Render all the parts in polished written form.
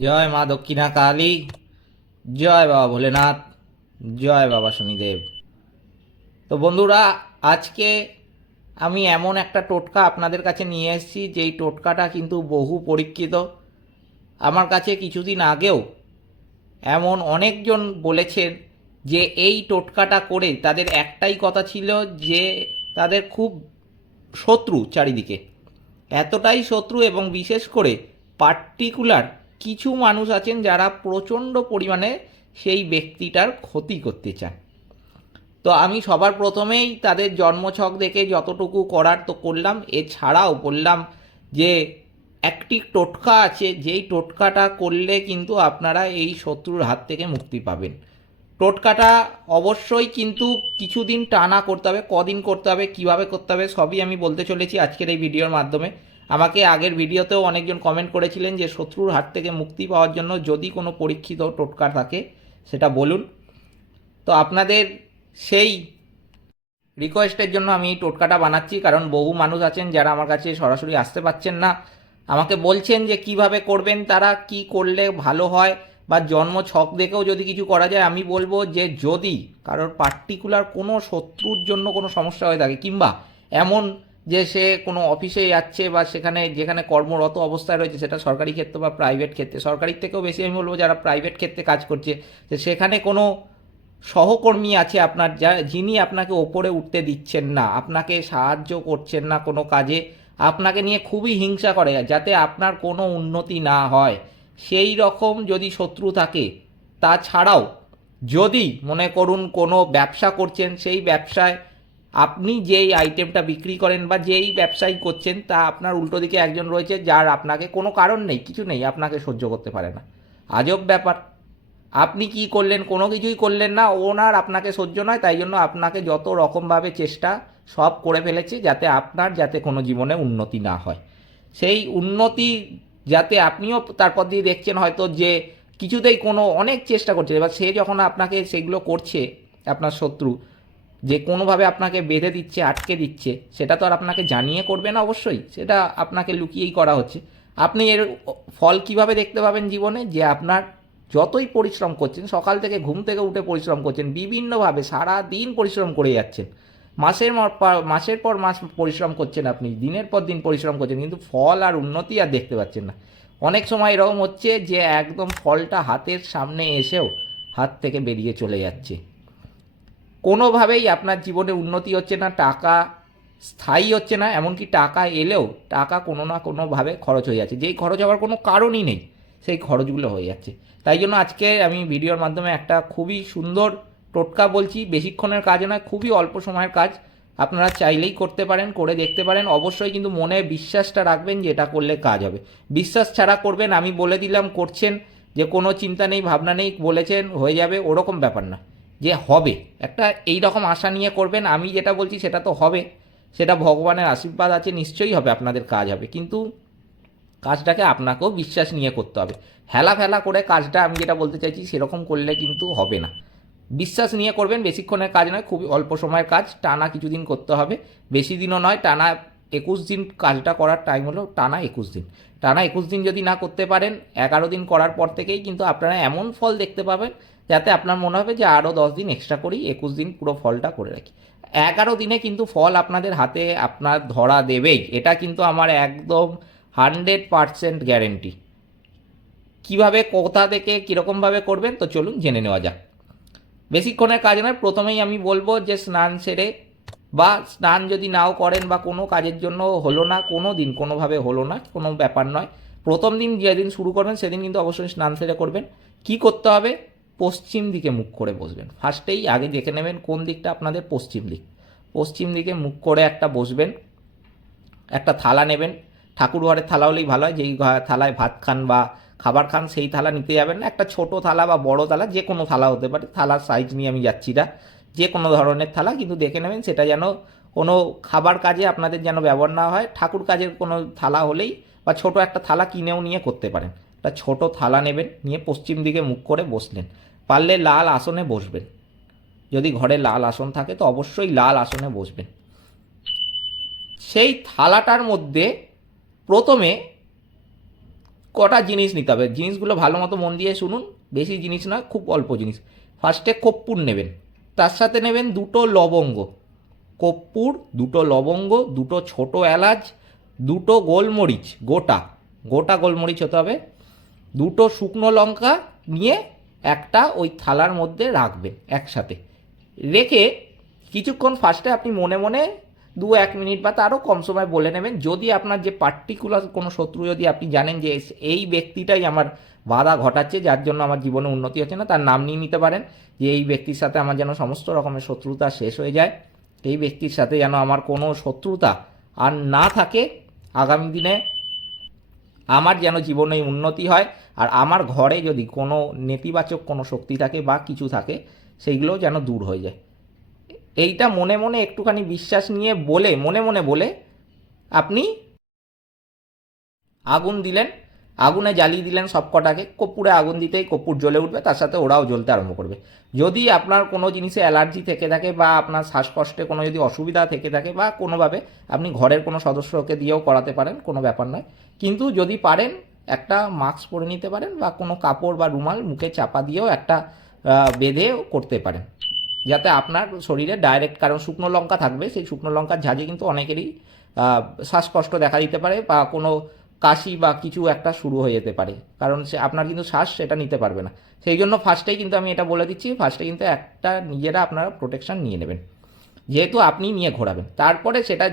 জয় মা দক্ষিণা কালী, জয় বাবা ভোলেনাথ, জয় বাবা শনিদেব। তো বন্ধুরা, আজকে আমি এমন একটা টোটকা আপনাদের কাছে নিয়ে এসেছি যেই টোটকাটা কিন্তু বহু পরীক্ষিত। আমার কাছে কিছুদিন আগেও এমন অনেকজন বলেছেন যে এই টোটকাটা করে তাদের একটাই কথা ছিল যে তাদের খুব শত্রু চারিদিকে, এতটাই শত্রু, এবং বিশেষ করে পার্টিকুলার কিছু মানুষ আছেন যারা প্রচণ্ড পরিমাণে সেই ব্যক্তিটার ক্ষতি করতে চান। তো আমি সবার প্রথমেই তাদের জন্মছক দেখে যতটুকু করার তো করলাম, এছাড়াও বললাম যে একটি টোটকা আছে যেই টোটকাটা করলে কিন্তু আপনারা এই শত্রুর হাত থেকে মুক্তি পাবেন। টোটকাটা অবশ্যই কিন্তু কিছুদিন টানা করতে হবে। কদিন করতে হবে, কিভাবে করতে হবে, সবই আমি বলতে চলেছি আজকের এই ভিডিওর মাধ্যমে। আমাকে আগের ভিডিওতেও অনেকজন কমেন্ট করেছিলেন যে শত্রুর হাত থেকে মুক্তি পাওয়ার জন্য যদি কোনো পরীক্ষিত টোটকা থাকে সেটা বলুন। তো আপনাদের সেই রিকোয়েস্টের জন্য আমি এই টোটকাটা বানাচ্ছি, কারণ বহু মানুষ আছেন যারা আমার কাছে সরাসরি আসতে পারছেন না, আমাকে বলছেন যে কিভাবে করবেন, তারা কি করলে ভালো হয়, বা জন্ম ছক দেখেও যদি কিছু করা যায়। আমি বলবো যে যদি কারোর পার্টিকুলার কোনো শত্রুর জন্য কোনো সমস্যা হয়ে থাকে, কিংবা এমন যে সে কোনো অফিসে যাচ্ছে বা সেখানে যেখানে কর্মরত অবস্থায় রয়েছে, সেটা সরকারি ক্ষেত্র বা প্রাইভেট ক্ষেত্রে, সরকারির থেকেও বেশি আমি বলবো যারা প্রাইভেট ক্ষেত্রে কাজ করছে, যে সেখানে কোনো সহকর্মী আছে আপনার যিনি আপনাকে ওপরে উঠতে দিচ্ছেন না, আপনাকে সাহায্য করছেন না কোনো কাজে, আপনাকে নিয়ে খুবই হিংসা করে যাতে আপনার কোনো উন্নতি না হয়, সেই রকম যদি শত্রু থাকে। তাছাড়াও যদি মনে করুন কোনো ব্যবসা করছেন, সেই ব্যবসায় আপনি যেই আইটেমটা বিক্রি করেন বা যেই ব্যবসায়ী করছেন তা আপনার উল্টো দিকে একজন রয়েছে যার আপনাকে কোনো কারণ নেই, কিছু নেই, আপনাকে সহ্য করতে পারে না। আজব ব্যাপার, আপনি কি করলেন? কোনো কিছুই করলেন না, ওনার আপনাকে সহ্য নয়, তাই জন্য আপনাকে যত রকমভাবে চেষ্টা সব করে ফেলেছে যাতে আপনার যাতে কোনো জীবনে উন্নতি না হয়। সেই উন্নতি যাতে আপনিও তারপর দিয়ে দেখছেন হয়তো যে কিছুতেই কোনো অনেক চেষ্টা করছে, এবার সে যখন আপনাকে সেগুলো করছে, আপনার শত্রু যে কোনোভাবে আপনাকে বেঁধে দিচ্ছে, আটকে দিচ্ছে, সেটা তো আর আপনাকে জানিয়ে করবে না, অবশ্যই সেটা আপনাকে লুকিয়েই করা হচ্ছে। আপনি এর ফল কিভাবে দেখতে পাবেন জীবনে? যে আপনার যতই পরিশ্রম করছেন, সকাল থেকে ঘুম থেকে উঠে পরিশ্রম করছেন, বিভিন্নভাবে সারা দিন পরিশ্রম করে যাচ্ছেন, মাসের পর মাস পরিশ্রম করছেন, আপনি দিনের পর দিন পরিশ্রম করছেন, কিন্তু ফল আর উন্নতি আর দেখতে পাচ্ছেন না। অনেক সময় এরকম হচ্ছে যে একদম ফলটা হাতের সামনে এসেও হাত থেকে বেরিয়ে চলে যাচ্ছে। কোনোভাবেই আপনার জীবনে উন্নতি হচ্ছে না, টাকা স্থায়ী হচ্ছে না, এমনকি টাকা এলেও টাকা কোনো না কোনোভাবে খরচ হয়ে যাচ্ছে, যেই খরচ হওয়ার কোনো কারণই নেই, সেই খরচগুলো হয়ে যাচ্ছে। তাই জন্য আজকে আমি ভিডিওর মাধ্যমে একটা খুবই সুন্দর টোটকা বলছি, বেশিক্ষণের কাজ নয়, খুবই অল্প সময়ের কাজ, আপনারা চাইলেই করতে পারেন, করে দেখতে পারেন। অবশ্যই কিন্তু মনে বিশ্বাসটা রাখবেন যে এটা করলে কাজ হবে। বিশ্বাস ছাড়া করবেন, আমি বলে দিলাম করছেন, যে কোনো চিন্তা নেই ভাবনা নেই, বলেছেন হয়ে যাবে, ওরকম ব্যাপার না, যে হবে, একটা এই রকম আশা নিয়ে করবেন। আমি যেটা বলছি সেটা তো হবে, সেটা ভগবানের আশীর্বাদ আছে, নিশ্চয়ই হবে, আপনাদের কাজ হবে, কিন্তু কাজটাকে আপনাকেও বিশ্বাস নিয়ে করতে হবে। হেলা ফেলা করে কাজটা, আমি যেটা বলতে চাইছি, সেরকম করলে কিন্তু হবে না। বিশ্বাস নিয়ে করবেন, বেশিক্ষণের কাজ নয়, খুবই অল্প সময়ের কাজ, টানা কিছুদিন করতে হবে, বেশি দিনও নয়, টানা 21 দিন কাজটা করার টাইম হলো টানা 21 দিন। টানা 21 দিন যদি না করতে পারেন, 11 দিন করার পর থেকেই কিন্তু আপনারা এমন ফল দেখতে পাবেন যাতে আপনার মনে হবে যে আরও 10 দিন এক্সট্রা করি, 21 দিন পুরো ফলটা করে রাখি। 11 দিনে কিন্তু ফল আপনাদের হাতে আপনার ধরা দেবেই, এটা কিন্তু আমার একদম 100% গ্যারেন্টি। কীভাবে, কোথা থেকে, কীরকমভাবে করবেন, তো চলুন জেনে নেওয়া যাক। বেশিক্ষণের কাজ নয়, প্রথমেই আমি বলবো যে স্নান সেরে, বা স্নান যদি নাও করেন বা কোনো কাজের জন্য হলো না, কোনো দিন কোনোভাবে হলো না, কোনো ব্যাপার নয়, প্রথম দিন যেদিন শুরু করবেন সেদিন কিন্তু অবশ্যই স্নান সেরে করবেন। কি করতে হবে? পশ্চিম দিকে মুখ করে বসবেন। ফার্স্টেই আগে দেখে নেবেন কোন দিকটা আপনাদের, পশ্চিম দিক। পশ্চিম দিকে মুখ করে একটা বসবেন, একটা থালা নেবেন, ঠাকুর ঘরের থালা হলেই ভালো হয়, যেই থালায় ভাত খান বা খাবার খান সেই থালা নিতে যাবেন না, একটা ছোট থালা বা বড় থালা, যে কোনো থালা হতে পারে, থালার সাইজ নিয়ে আমি যাচ্ছি না, যে কোনো ধরনের থালা, কিন্তু দেখে নেবেন সেটা যেন কোনো খাবার কাজে আপনাদের যেন ব্যবহার না হয়, ঠাকুর কাজের কোনো থালা হলেই, বা ছোট একটা থালা কিনেও নিয়ে করতে পারেন। একটা ছোট থালা নেবেন, নিয়ে পশ্চিম দিকে মুখ করে বসলেন, পারলে লাল আসনে বসবেন, যদি ঘরে লাল আসন থাকে তো অবশ্যই লাল আসনে বসবেন। সেই থালাটার মধ্যে প্রথমে কটা জিনিস নিতে হবে, জিনিসগুলো ভালো মতো মন দিয়ে শুনুন, বেশি জিনিস না, খুব অল্প জিনিস। ফার্স্টে কর্পূর নেবেন, তার সাথে নেবেন 2টো লবঙ্গ, কর্পূর, 2টো লবঙ্গ, 2টো ছোটো এলাচ, 2টো গোলমরিচ, গোটা গোটা গোলমরিচ হতে হবে, 2টো শুকনো লঙ্কা নিয়ে একটা ওই থালার মধ্যে রাখবেন একসাথে। রেখে কিছুক্ষণ ফার্স্টে আপনি মনে মনে 2-1 মিনিট বা তারও কম সময় বলে নেবেন। যদি আপনার যে পার্টিকুলার কোনো শত্রু যদি আপনি জানেন যে এই ব্যক্তিটাই আমার বাধা ঘটাচ্ছে, যার জন্য আমার জীবনে উন্নতি হচ্ছে না, তার নাম নিয়ে নিতে পারেন যে এই ব্যক্তির সাথে আমার যেন সমস্ত রকমের শত্রুতা শেষ হয়ে যায়, এই ব্যক্তির সাথে যেন আমার কোনো শত্রুতা আর না থাকে, আগামী দিনে আমার যেন জীবনে উন্নতি হয়, আর আমার ঘরে যদি কোনো নেতিবাচক কোনো শক্তি থাকে বা কিছু থাকে সেইগুলোও যেন দূর হয়ে যায়। এইটা মনে মনে একটুখানি বিশ্বাস নিয়ে বলে, মনে মনে বলে আপনি আগুন দিলেন, আগুনে জ্বালিয়ে দিলেন সব কটাকে। কর্পূরে আগুন দিতেই কর্পূর জ্বলে উঠবে, তার সাথে ওরাও জ্বলতে আরম্ভ করবে। যদি আপনার কোনো জিনিসে অ্যালার্জি থেকে থাকে বা আপনার শ্বাসকষ্টে কোনো যদি অসুবিধা থেকে থাকে বা কোনোভাবে আপনি ঘরের কোনো সদস্যকে দিয়েও করাতে পারেন, কোনো ব্যাপার নয়। কিন্তু যদি পারেন একটা মাস্ক পরে নিতে পারেন বা কোনো কাপড় বা রুমাল মুখে চাপা দিয়েও একটা বেঁধেও করতে পারেন, যাতে আপনার শরীরে ডাইরেক্ট, কারণ শুকনো লঙ্কা থাকবে, সেই শুকনো লঙ্কার ঝাঁজে কিন্তু অনেকেরই শ্বাসকষ্ট দেখা দিতে পারে বা কোনো কাশি বা কিছু একটা শুরু হয়ে যেতে পারে, কারণ সে আপনার কিন্তু শ্বাস সেটা নিতে পারবে না। সেই জন্য ফার্স্টেই কিন্তু আমি এটা বলে দিচ্ছি, ফার্স্টে কিন্তু একটা নিজেরা আপনারা প্রোটেকশান নিয়ে নেবেন, যেহেতু আপনি নিয়ে ঘোরাবেন। তারপরে সেটা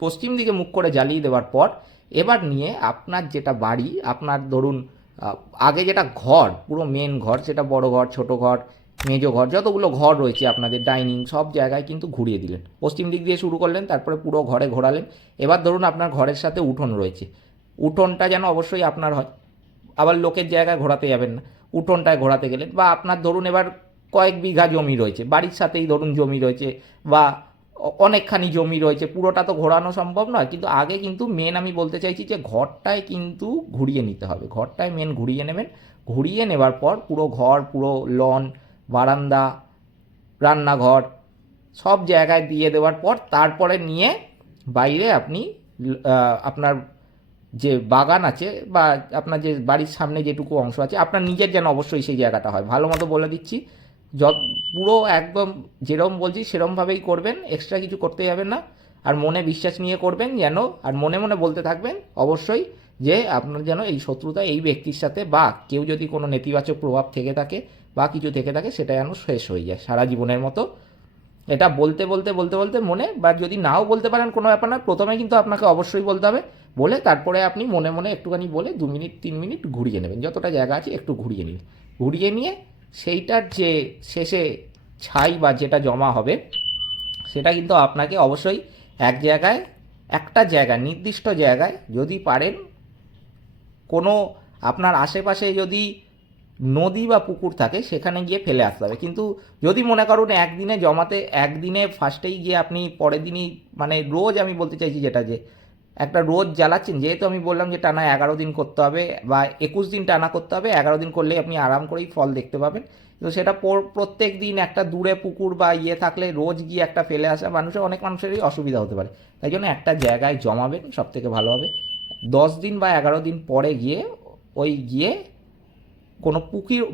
পশ্চিম দিকে মুখ করে জ্বালিয়ে দেওয়ার পর এবার নিয়ে আপনার যেটা বাড়ি, আপনার ধরুন আগে যেটা ঘর, পুরো মেন ঘর, সেটা বড় ঘর, ছোট ঘর, মেজো ঘর, যতগুলো ঘর রয়েছে আপনাদের, ডাইনিং, সব জায়গায় কিন্তু ঘুরিয়ে দিলেন। পশ্চিম দিক দিয়ে শুরু করলেন, তারপরে পুরো ঘরে ঘোরালেন। এবার ধরুন আপনার ঘরের সাথে উঠোন রয়েছে, উঠোনটা যেন অবশ্যই আপনার হয়, আবার লোকের জায়গায় ঘোরাতে যাবেন না, উঠোনটায় ঘোরাতে গেলেন। বা আপনার ধরুন এবার কয়েক বিঘা জমি রয়েছে, বাড়ির সাথেই ধরুন জমি রয়েছে বা অনেকখানি জমি রয়েছে, পুরোটা তো ঘোরানো সম্ভব নয়, কিন্তু আগে কিন্তু মেন আমি বলতে চাইছি যে ঘরটায় কিন্তু ঘুরিয়ে নিতে হবে, ঘরটায় মেন ঘুরিয়ে নেবেন। ঘুরিয়ে নেবার পর পুরো ঘর, পুরো লন, বারান্দা, রান্নাঘর, সব জায়গায় দিয়ে দেওয়ার পর তারপরে নিয়ে বাইরে আপনি আপনার যে বাগান আছে বা আপনার যে বাড়ির সামনে যেটুকু অংশ আছে, আপনার নিজের যেন অবশ্যই সেই জায়গাটা হয়, ভালো মতো বলে দিচ্ছি, পুরো একদম যেরকম বলছি সেরকমভাবেই করবেন, এক্সট্রা কিছু করতে যাবেন না। আর মনে বিশ্বাস নিয়ে করবেন যেন, আর মনে মনে বলতে থাকবেন অবশ্যই যে আপনার যেন এই শত্রুতা এই ব্যক্তির সাথে বা কেউ যদি কোনো নেতিবাচক প্রভাব থেকে থাকে বা কিছু থেকে থাকে সেটা যেন শেষ হয়ে যায় সারা জীবনের মতো। এটা বলতে বলতে বলতে বলতে মনে, বা যদি নাও বলতে পারেন কোনো ব্যাপার না, প্রথমে কিন্তু আপনাকে অবশ্যই বলতে হবে, বলে তারপরে আপনি মনে মনে একটুখানি বলে 2 মিনিট 3 মিনিট ঘুরিয়ে নেবেন, যতটা জায়গা আছে একটু ঘুরিয়ে নিন। ঘুরিয়ে নিয়ে সেইটার যে শেষে ছাই বা যেটা জমা হবে সেটা কিন্তু আপনাকে অবশ্যই এক জায়গায়, একটা জায়গায়, নির্দিষ্ট জায়গায় যদি পারেন কোনো আপনার আশেপাশে যদি নদী বা পুকুর থাকে সেখানে গিয়ে ফেলে আসতে হবে। কিন্তু যদি মনে করুন একদিনে জমাতে, একদিনে ফার্স্টেই গিয়ে আপনি পরের দিনই, মানে রোজ আমি বলতে চাইছি যেটা, যে একটা রোজ জ্বালাচ্ছেন, যেহেতু আমি বললাম যে টানা 11 দিন করতে হবে বা 21 দিন টানা করতে হবে, 11 দিন করলেই আপনি আরাম করেই ফল দেখতে পাবেন। তো সেটা প্রত্যেক দিন একটা দূরে পুকুর বা ইয়ে থাকলে রোজ গিয়ে একটা ফেলে আসা মানুষের, অনেক মানুষেরই অসুবিধা হতে পারে, তাই জন্য একটা জায়গায় জমাবেন সব থেকে ভালো হবে। 10 দিন বা 11 দিন পরে গিয়ে ওই গিয়ে কোনো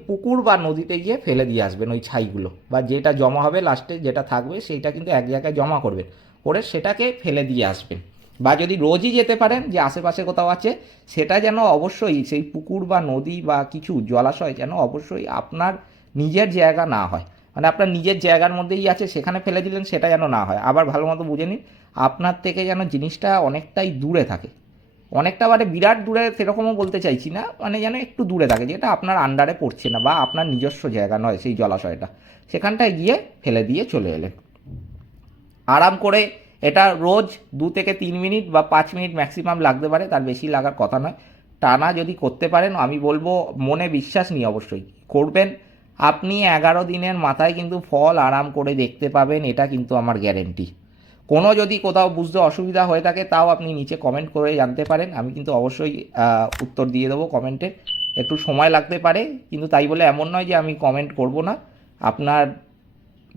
পুকুর বা নদীতে গিয়ে ফেলে দিয়ে আসবেন ওই ছাইগুলো, বা যেটা জমা হবে লাস্টে যেটা থাকবে সেইটা কিন্তু এক জায়গায় জমা করবেন, করে সেটাকে ফেলে দিয়ে আসবেন। বা যদি রোজই যেতে পারেন যে আশেপাশে কোথাও আছে, সেটা যেন অবশ্যই সেই পুকুর বা নদী বা কিছু জলাশয় যেন অবশ্যই আপনার নিজের জায়গা না হয়, মানে আপনার নিজের জায়গার মধ্যেই আছে সেখানে ফেলে দিলেন, সেটা যেন না হয়। আবার ভালো মতো বুঝে নিন, আপনার থেকে যেন জিনিসটা অনেকটাই দূরে থাকে, অনেকটা মানে বিরাট দূরে সেরকমও বলতে চাইছি না, মানে যেন একটু দূরে থাকে, যেটা আপনার আন্ডারে পড়ছে না বা আপনার নিজস্ব জায়গা নয় সেই জলাশয়টা, সেখানটায় গিয়ে ফেলে দিয়ে চলে এলেন আরাম করে। এটা রোজ 2 থেকে 3 মিনিট বা 5 মিনিট ম্যাক্সিমাম লাগতে পারে, তার বেশি লাগার কথা নয়। টানা যদি করতে পারেন, আমি বলবো মনে বিশ্বাস নিয়ে অবশ্যই করবেন, আপনি 11 দিনের মাথায় কিন্তু ফল আরাম করে দেখতে পাবেন, এটা কিন্তু আমার গ্যারেন্টি। কোনো যদি কোথাও বুঝতে অসুবিধা হয়ে থাকে তাও আপনি নিচে কমেন্ট করে জানতে পারেন, আমি কিন্তু অবশ্যই উত্তর দিয়ে দেবো কমেন্টে। একটু সময় লাগতে পারে, কিন্তু তাই বলে এমন নয় যে আমি কমেন্ট করব না। আপনার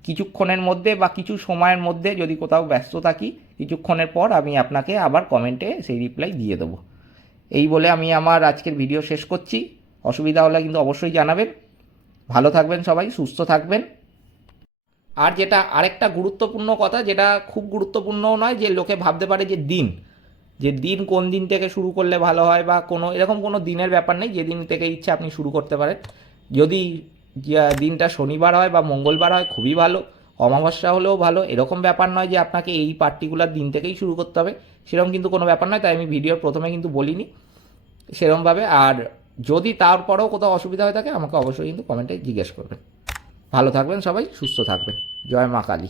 কিছুক্ষণের মধ্যে বা কিছু সময়ের মধ্যে যদি কোথাও ব্যস্ত থাকি, কিছুক্ষণের পর আমি আপনাকে আবার কমেন্টে সেই রিপ্লাই দিয়ে দেবো। এই বলে আমি আমার আজকের ভিডিও শেষ করছি। অসুবিধা হলে কিন্তু অবশ্যই জানাবেন। ভালো থাকবেন সবাই, সুস্থ থাকবেন। আর যেটা আরেকটা গুরুত্বপূর্ণ কথা, যেটা খুব গুরুত্বপূর্ণও নয়, যে লোকে ভাবতে পারে যে দিন কোন দিন থেকে শুরু করলে ভালো হয়, বা কোনো এরকম কোনো দিনের ব্যাপার নেই। যে দিন থেকে ইচ্ছা আপনি শুরু করতে পারেন। যদি দিনটা শনিবার হয় বা মঙ্গলবার হয় খুবই ভালো, অমাবস্যা হলেও ভালো। এরকম ব্যাপার নয় যে আপনাকে এই পার্টিকুলার দিন থেকেই শুরু করতে হবে, সেরকম কিন্তু কোনো ব্যাপার নয়। তাই আমি ভিডিওর প্রথমে কিন্তু বলিনি সেরকমভাবে। আর যদি তারপরেও কোথাও অসুবিধা হয়ে থাকে আমাকে অবশ্যই কিন্তু কমেন্টে জিজ্ঞেস করবেন। ভালো থাকবেন সবাই, সুস্থ থাকবেন। জয় মা কালী।